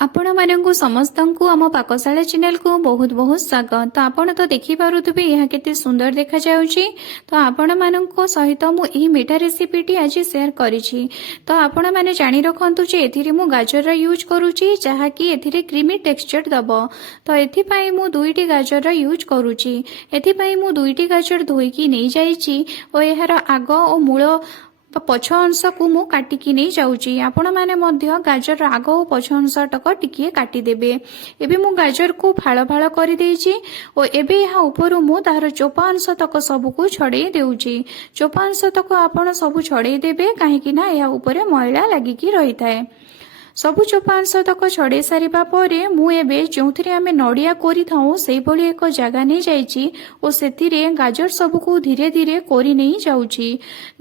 आपण मानकु समस्तंकु आम पाकशाला चैनल को बहुत बहुत स्वागत। तो आपण तो देखि पारुथिबे यह केते सुंदर देखा जाउची। तो आपण माननको सहित मु एही मीठा रेसिपी टी आज शेयर करिछि। तो आपण माने जानि रखंतु जे एथिरे मु गाजर रा यूज करूची जहा कि एथिरे क्रीमी टेक्सचर दबो। तो एथि पई मु दुईटी गाजर रा यूज करूची। एथि पई मु दुईटी गाजर धोईकी नै जाईची ओ एहार आग ओ मूल पछ अंश को मु काटिकी नहीं जाऊँगी। आपण माने मध्य गाजर आग और पछ अंश तक टिकिए काटिदेबे। एबे मु गाजर को फाळ फाळ कर देइछि और एबे यहाँ ऊपर मु तार चोपा अंश तक सब को छड़े देउछि। चोपा अंश तक आपण सब छड़े देबे काहेकि ना यहाँ ऊपर मैला लागिकी रही थाए। सबु चोपा अंश तक छड़े सारिबा परे मु एबे जोंथिरे आमे नडिया कोरि थाउ सेही भली एक जगह नै जाईची ओ सेथिरे गाजर सबु को धीरे धीरे कोरि नै जाउची।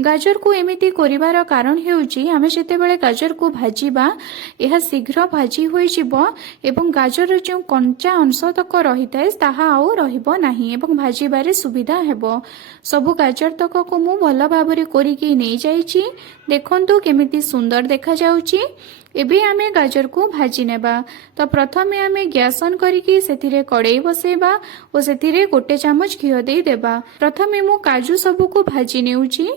गाजर को एमिति कोरिबार कारण हेउची आमे जेतेबेले गाजर को भाजीबा एहा शीघ्र भाजी होई जिवो एवं गाजर जो कंचा अंश तक रहिताय ताहा आउ रहिबो नाही एवं भाजीबारे सुविधा हेबो। सबु गाजर तक को मु भल भाबरे कोरिकी नै जाईची। देखंतु केमिति सुंदर देखा जाउची। एबे आमे गाजर को भाजी नेबा। तो प्रथमे आमे गैस ऑन करिकी सेथिरे कड़ाई बसेबा और सेथिरे गोटे चामच घियो दे देबा। प्रथमे मु काजू सबु को भाजी नेउची।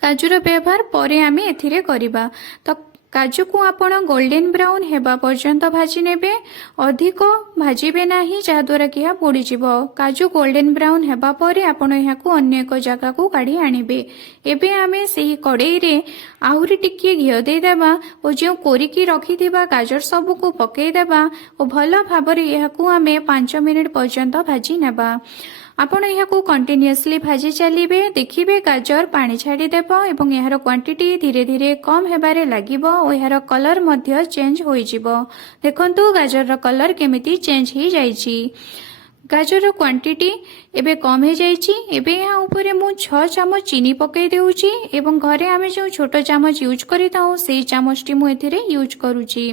काजूर व्यवहार परे आमे एथिरे करिबा। तो काजू को आपण गोल्डन ब्राउन हेबा पर्यंत भाजी नेबे। अधिक भाजीबे नाही जहा द्वारा कि पोड़ी जिवो। काजू गोल्डन ब्राउन हेबा परे आपण एहा को अन्य एक जगह को काढी आनिबे। एबे आमे सेही कड़ाई रे आहुरी टिके घियो दे देबा और जो कोरिकी रखिथिबा गाजर सबु को पकेई देबा और भल भाबरे एहा को आमे 5 मिनिट पर्यंत भाजी नेबा। आपण एहा को कंटिन्यूअसली भाजी चलिबे। देखिबे गाजर पानी छाड़ी देबो एवं एहार क्वांटिटी धीरे धीरे कम हेबारे लागिबो और एहार कलर मध्य चेंज होई जिवो। देखंतु गाजर रो कलर केमिति चेंज ही जाईची। गाजर रो क्वांटिटी एबे कम हे जाईची। एबे यहाँ ऊपर मु 6 चामच चीनी पकेई देउची एवं घरे आमे जो छोटो चामच यूज करिताउ सेही चामचटी मु एथिरे यूज करूची।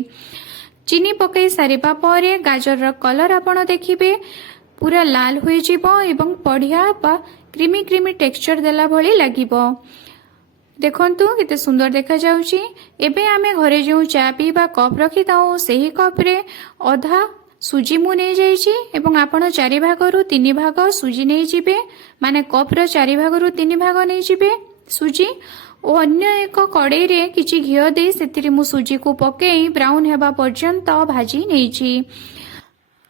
चीनी पकेई सारिबा परे गाजर रो कलर आपण देखिबे पूरा लाल होई जिवो एवं बढ़िया बा क्रीमी क्रीमी टेक्सचर देला भली लागिबो। देखंतु केते सुंदर देखा जाउची। एबे आमे घरे जो चा पीबा कप रखी ताऊ सेही कप रे आधा सुजी मु नै जाईची एवं आपण 4 भागरु 3 भाग सुजी नै जिबे। माने कप रो 4 भागरु 3 भाग नै जिबे सुजी और अन्य एक कड़ाई रे किछि घियो दे सेतिरे मु सुजी को पकेई ब्राउन हेबा पर्यंत भाजी नैची।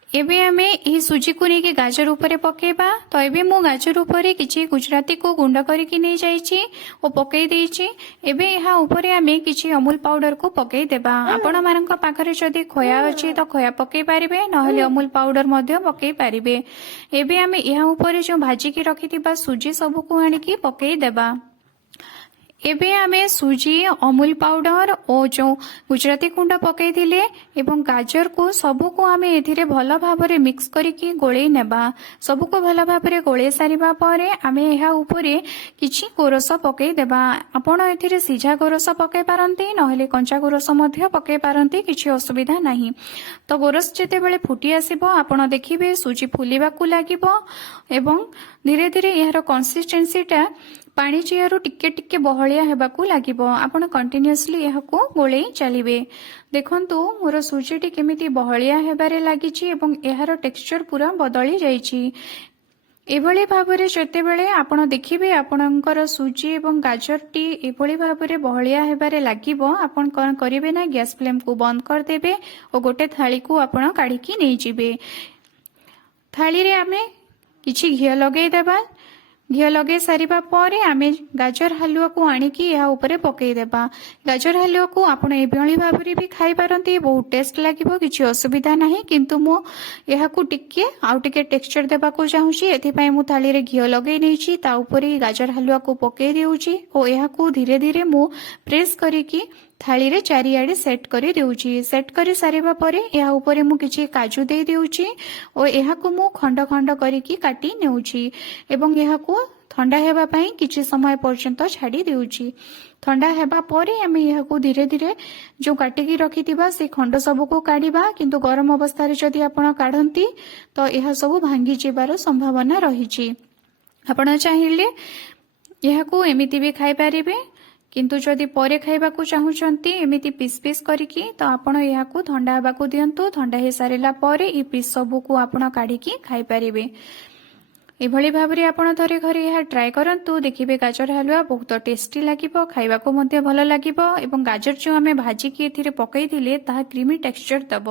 एबे आमे एही सुजी को नेके गाजर ऊपर पकेबा। तो एबे मु गाजर ऊपर किछि गुजराती को गुंड करिकी नै जाईची ओ पकेई देइची। एबे एहा ऊपर आमे किछि अमूल पाउडर को पकेई देबा। आपण मानक पाखरे जदी खोया अछि तो खोया पकेई पारिबे नहले अमूल पाउडर मध्य पकेई पारिबे। एबे आमे एहा ऊपर जो भाजी की रखिथिबा सुजी सब को आनिकी पकेई देबा। एबे आमे सुजी अमूल पाउडर और जो गुजराती गुंड पकई दिले एवं गाजर को सबु को आमे एथिरे भल भाबरे मिक्स करिकी गोळेई नेबा। सबु को भल भाबरे गोळेई सारिबा परे आमे एहा ऊपरे किछि गोरस पकई देबा। आपण एथिरे सिझा गोरस पकई पारंती नहले कंचा गोरस मध्य पकई पारंती किछि असुविधा नाही। तो गोरस जेते बेले फुटी आसीबो आपण देखिबे सुजी फुलिबा को लागिबो एवं धीरे धीरे एहार कंसिस्टेंसीटा पानी चियारू टिके टिके बहलिया हेबाकू लागिबो। आपण कंटिन्यूअसली एहाकू गोळेई चलिबे। देखंतु मोर सुजीटी केमिति बहलिया हेबारे लागिछि एवं एहार टेक्सचर पूरा बदली जाईछि। एभली भाबरे जेतेबेले आपण देखिबे आपणकर सुजी एवं गाजरटी एभली भाबरे बहलिया हेबारे लागिबो आपण कोन करिवे ना गैस फ्लेम को बंद कर देबे और गोटे थाली को आपण काढिकी नै जिबे। थाली रे आमे किछि घिया लगेई देबा। घिया लगे सारिबा परे आमे गाजर हलुआ को आनिकी या ऊपर पकेई देबा। गाजर हलुआ को आपण एभली भाबरे भी खाई पारंती बहुत टेस्ट लागिबो किछि असुविधा नाही। किंतु मो एहा को टिके आउ टिके टेक्सचर देबा को चाहूची एथि पई मु थाली रे घिया लगेई नैची ता ऊपर गाजर हलुआ को पकेई देउची और एहा को धीरे धीरे मु प्रेस करिकी थाली रे चारिआडे सेट करी देउची। सेट करी सारिबा परे एहा ऊपर मु किछि काजू दे देउची और एहा को मु खंड खंड करिकी काटी नेउची एवं एहा को ठंडा हेबा पई किछि समय पर्यंत छाडी देउची। ठंडा हेबा परे आमे एहा को धीरे धीरे जो काटिकी रखिथिबा से खंड सब को काढिबा। किंतु गरम अवस्था रे जदी आपण काढंती तो एहा सब भांगी जेबार संभावना रहिछि। आपण चाहिले एहा को एमिति भी खाई पारिबे କିନ୍ତୁ ଯଦି ପରେ ଖାଇବାକୁ ଚାହୁଁଛନ୍ତି ଏମିତି ପିସ୍ ପିସ୍ କରିକି ତ ଆପଣ ଏହାକୁ ଥଣ୍ଡା ହେବାକୁ ଦିଅନ୍ତୁ। ଥଣ୍ଡା ହେଇସାରିଲା ପରେ ଏହି ପିସ୍ ସବୁକୁ ଆପଣ କାଢ଼ିକି ଖାଇପାରିବେ। ଏଭଳି ଭାବରେ ଆପଣ ଥରେ ଘରେ ଏହା ଟ୍ରାଏ କରନ୍ତୁ। ଦେଖିବେ ଗାଜର ହାଲୁଆ ବହୁତ ଟେଷ୍ଟି ଲାଗିବ, ଖାଇବାକୁ ମଧ୍ୟ ଭଲ ଲାଗିବ ଏବଂ ଗାଜର ଯେଉଁ ଆମେ ଭାଜିକି ଏଥିରେ ପକାଇଥିଲେ ତାହା କ୍ରିମି ଟେକ୍ସଚର ଦେବ।